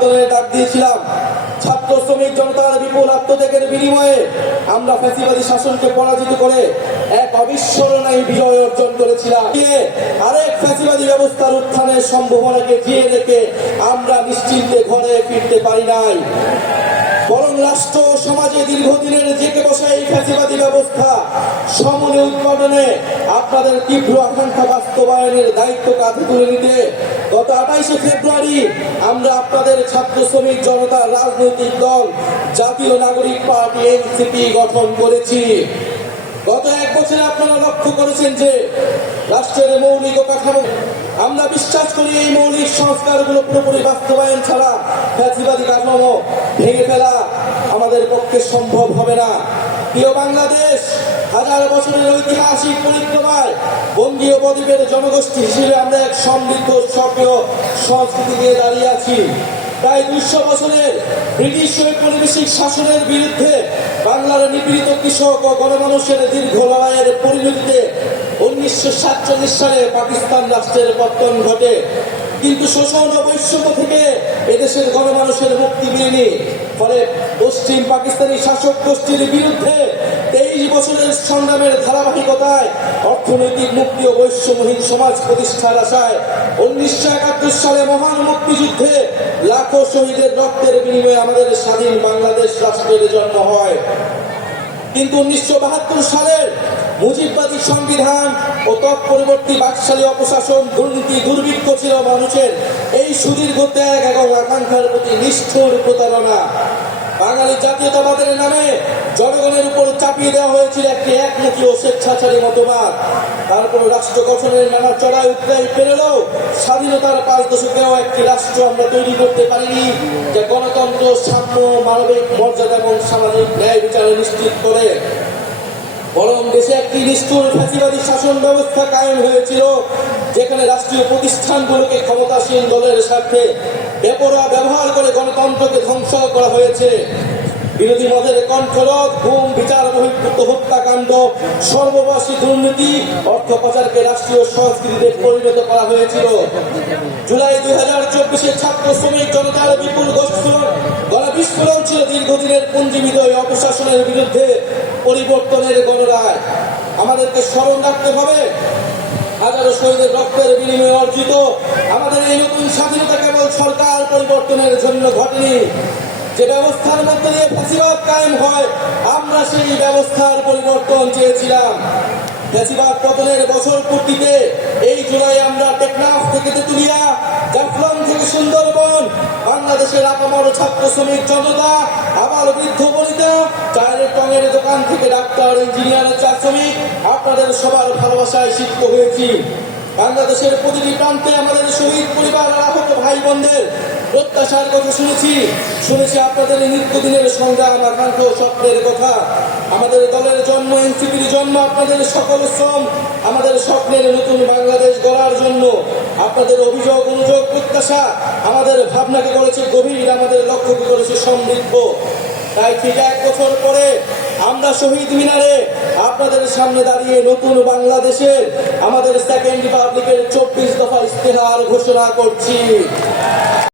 আন্দোলনের ডাক দিয়েছিলাম। ছাত্র শ্রমিক জনতার বিপুল আত্মত্যাগের বিনিময়ে আমরা ফ্যাসিবাদী শাসনকে পরাজিত করে এক অবিস্মরণীয় বিজয় অর্জন করেছিলাম। আরেক ফ্যাসিবাদী ব্যবস্থার উত্থানের সম্ভাবনাকে জিয়ে রেখে আমরা নিশ্চিন্তে ঘরে ফিরতে পারি নাই, বরং রাষ্ট্র ও সমাজে দীর্ঘদিনের জেঁকে বসা এই ফ্যাসিবাদী ব্যবস্থা সমূলে উৎপাদনে আপনাদের তীব্র আকাঙ্ক্ষা বাস্তবায়নের দায়িত্ব কাঁধে তুলে নিতে গত 28শে ফেব্রুয়ারি আমরা আপনাদের ছাত্র শ্রমিক জনতার রাজনৈতিক দল জাতীয় নাগরিক পার্টি এনসিপি গঠন করেছি। গত এক বছরে আপনারা লক্ষ্য করেছেন যে রাষ্ট্রের মৌলিক কাঠামো, আমরা বিশ্বাস করি এই মৌলিক সংস্কারগুলো পুরোপুরি বাস্তবায়ন ছাড়া ফ্যাসিবাদী কাঠামো ভেঙে ফেলা আমাদের পক্ষে সম্ভব হবে না। প্রিয় বাংলাদেশ, হাজার বছরের ঐতিহাসিক পরিক্রমায় বঙ্গীয় বদ্বীপের জনগোষ্ঠী হিসেবে আমরা এক সমৃদ্ধ সক্রিয় সংস্কৃতি নিয়ে দাঁড়িয়ে আছি। প্রায় 200 বছরের ব্রিটিশ ঔপনিবেশিক শাসনের বিরুদ্ধে বাংলার নিপীড়িত কৃষক ও গণমানুষের দীর্ঘ লড়াইয়ের পরিণতিতে 1947 সালে পাকিস্তান রাষ্ট্রের পতন ঘটে। কিন্তু শোষণ ও বৈষম্য থেকে এদেশের গণমানুষের মুক্তি মিলেনি। ফলে পশ্চিম পাকিস্তানি শাসক গোষ্ঠীর বিরুদ্ধে 23 বছরের সংগ্রামের ধারাবাহিকতায় অর্থনৈতিক মুক্তি ও বৈষম্যহীন সমাজ প্রতিষ্ঠার আশায় 1971 সালে মহান মুক্তিযুদ্ধে লাখো শহীদের রক্তের বিনিময়ে আমাদের স্বাধীন বাংলাদেশ রাষ্ট্রের জন্ম হয়। কিন্তু 1972 সালের মুজিববাদী সংবিধান ও তৎপরবর্তী বাকশালী অপশাসন, দুর্নীতি, দুর্ভিক্ষ ছিল মানুষের এই সুদীর্ঘ ত্যাগ এবং আকাঙ্ক্ষার প্রতি নিষ্ঠুর প্রতারণা। বাঙালি জাতীয়তাবাদের নামে জনগণের উপর চাপিয়ে দেওয়া হয়েছিল একটি একমুখী ও স্বেচ্ছাচারী মতবাদ। তারপর রাষ্ট্র গঠনের নানা চড়াই উৎরাই পেরোলেও স্বাধীনতার 5 দশকেও একটি রাষ্ট্র আমরা তৈরি করতে পারিনি যে গণতন্ত্র, সাম্য, মানবিক মর্যাদা এবং সামাজিক ন্যায় বিচার নিশ্চিত করে। বরং দেশে একটি নিষ্ঠুর ফ্যাসিবাদী শাসন ব্যবস্থা কায়েম হয়েছিল, যেখানে রাষ্ট্রীয় প্রতিষ্ঠানগুলোকে ক্ষমতাসীন দলের স্বার্থে বেপরোয়া ব্যবহার করে গণতন্ত্রকে ধ্বংস করা হয়েছে। বিরোধী মতের কণ্ঠরোধ, গুম, বিচার বহির্ভূত হত্যাকাণ্ড, সর্ববাসী দুর্নীতি, অর্থ পাচারকে রাষ্ট্রীয় সংস্কৃতিতে পরিণত করা হয়েছিল। জুলাই 2024 ছাত্র শ্রমিক জনতার বিপুল গণবিস্ফোরণ ছিল দীর্ঘদিনের পুঞ্জীবিত এই অপশাসনের বিরুদ্ধে পরিবর্তনের গণরায়। আমাদেরকে স্মরণ রাখতে হবে, হাজারো শহীদের রক্তের বিনিময়ে অর্জিত আমাদের এই নতুন স্বাধীনতা কেবল সরকার পরিবর্তনের জন্য ঘটেনি। যে ব্যবস্থার মধ্যে দিয়ে ফ্যাসিবাদ কায়েম হয়, আমরা সেই ব্যবস্থার পরিবর্তন চেয়েছিলাম। ফ্যাসিবাদ পতনের বছর পূর্তিতে এই জুলাই আমরা টেকনাফ থেকে তেতুলিয়া, জাফলং থেকে সুন্দরবন, বাংলাদেশের আপামর ছাত্র শ্রমিক জনতা, আবার বৃদ্ধ বনিতা, চায়ের টঙের দোকান থেকে ডাক্তার, ইঞ্জিনিয়ার, চা শ্রমিক, আপনাদের সবার ভালোবাসায় সিক্ত হয়েছি। বাংলাদেশের প্রতিটি প্রান্তে আমাদের শহীদ পরিবার আর আহত ভাই বোনদের প্রত্যাশার কথা শুনেছি আপনাদের নিত্যদিনের সংগ্রাম, আকাঙ্ক্ষা ও স্বপ্নের কথা। আমাদের দলের জন্ম, এনসিপির জন্ম আপনাদের সকল শ্রম, আমাদের স্বপ্নের নতুন বাংলাদেশ গড়ার জন্য। আপনাদের অভিযোগ, অনুযোগ, প্রত্যাশা আমাদের ভাবনাকে করেছে গভীর, আমাদের লক্ষ্যকে করেছে সমৃদ্ধ। তাই ঠিক 1 বছর পরে আমরা শহীদ মিনারে আপনাদের সামনে দাঁড়িয়ে নতুন বাংলাদেশের আমাদের সেকেন্ড রিপাবলিকের 24 দফা ইশতেহার ঘোষণা করছি।